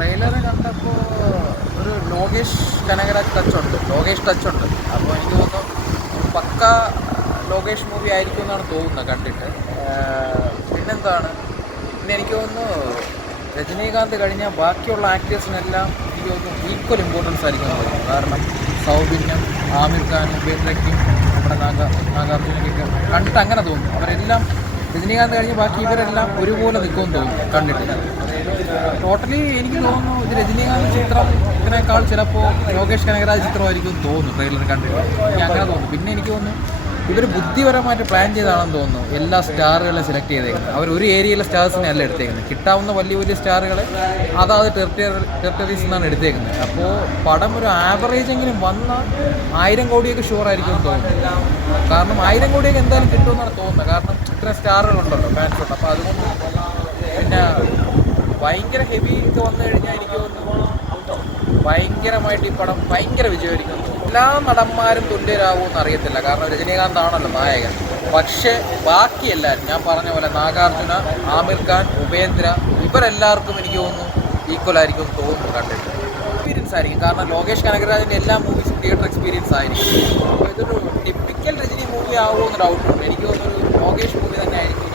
Trailer കണ്ടപ്പോൾ ഒരു ലോകേഷ് കനകരാജ് ലോകേഷ് ടച്ചുണ്ട്. അപ്പോൾ എനിക്ക് തോന്നുന്നു പക്ക ലോകേഷ് മൂവി ആയിരിക്കും എന്നാണ് തോന്നുന്നത് കണ്ടിട്ട്. പിന്നെന്താണ്, പിന്നെ എനിക്ക് തോന്നുന്നു രജനീകാന്ത് കഴിഞ്ഞാൽ ബാക്കിയുള്ള ആക്ടേഴ്സിനെല്ലാം എനിക്ക് തോന്നുന്നു ഈക്വൽ ഇമ്പോർട്ടൻസ് ആയിരിക്കും എന്ന് തോന്നുന്നു. കാരണം സൗബിന്യം, ആമിർ ഖാൻ, ഉപേന്ദ്രയ്ക്കും നമ്മുടെ നാഗാർജുനയ്ക്കൊക്കെ കണ്ടിട്ട് അങ്ങനെ തോന്നുന്നു. അവരെല്ലാം രജനീകാന്ത് കഴിഞ്ഞ് ബാക്കി ഇവരെല്ലാം ഒരുപോലെ നിൽക്കുമെന്ന് തോന്നുന്നു കണ്ടിട്ട്. ടോട്ടലി എനിക്ക് തോന്നുന്നു ഇത് രജനീകാന്ത് ചിത്രം ഇതിനേക്കാൾ ചിലപ്പോൾ ലോകേഷ് കനകരാജ് ചിത്രമായിരിക്കും തോന്നുന്നു ട്രെയിലർ കണ്ടിട്ട്. എനിക്ക് അങ്ങനെ തോന്നുന്നു. പിന്നെ എനിക്ക് തോന്നുന്നു ഇവർ ബുദ്ധിപരമായിട്ട് പ്ലാൻ ചെയ്താണെന്ന് തോന്നുന്നു എല്ലാ സ്റ്റാറുകളെ സെലക്ട് ചെയ്തേക്കുന്നത്. അവർ ഒരു ഏരിയയിലെ സ്റ്റാർസിനെ അല്ല എടുത്തേക്കുന്നത്. കിട്ടാവുന്ന വലിയ വലിയ സ്റ്റാറുകളെ അതാത് ടെറിട്ടറീസിൽ നിന്നാണ് എടുത്തേക്കുന്നത്. അപ്പോൾ പടം ഒരു ആവറേജ് എങ്കിലും വന്നാൽ 1000 കോടിയൊക്കെ ഷുവറായിരിക്കും എന്ന് തോന്നുന്നു. കാരണം 1000 കോടിയൊക്കെ എന്തായാലും കിട്ടുമെന്നാണ് തോന്നുന്നത്. കാരണം ഇത്രയും സ്റ്റാറുകളുണ്ടല്ലോ, ഫാൻസുണ്ട്. അപ്പോൾ അതുകൊണ്ട് പിന്നെ ഭയങ്കര ഹെവി ഇത് വന്നു കഴിഞ്ഞാൽ എനിക്ക് തോന്നുന്നു ഭയങ്കരമായിട്ട് ഈ പടം ഭയങ്കര വിജയമായിരിക്കും. എല്ലാ നടന്മാരും തുല്യരാകുമെന്ന് അറിയത്തില്ല, കാരണം രജനീകാന്താണല്ലോ നായകൻ. പക്ഷേ ബാക്കിയെല്ലാവരും ഞാൻ പറഞ്ഞ പോലെ നാഗാർജുന, ആമിർ ഖാൻ, ഉപേന്ദ്ര ഇവരെല്ലാവർക്കും എനിക്ക് തോന്നുന്നു ഈക്വലായിരിക്കും തോന്നുന്നു കണ്ടിട്ട്. എക്സ്പീരിയൻസ് ആയിരിക്കും. കാരണം ലോകേഷ് കനകരാജിൻ്റെ എല്ലാ മൂവീസും തിയേറ്റർ എക്സ്പീരിയൻസ് ആയിരിക്കും. അപ്പോൾ ഇതൊരു ടിപ്പിക്കൽ രജനി മൂവി ആവുമോ എന്ന് ഡൗട്ടുണ്ട്. എനിക്ക് തോന്നുന്നു ഒരു ലോകേഷ് മൂവി തന്നെ ആയിരിക്കും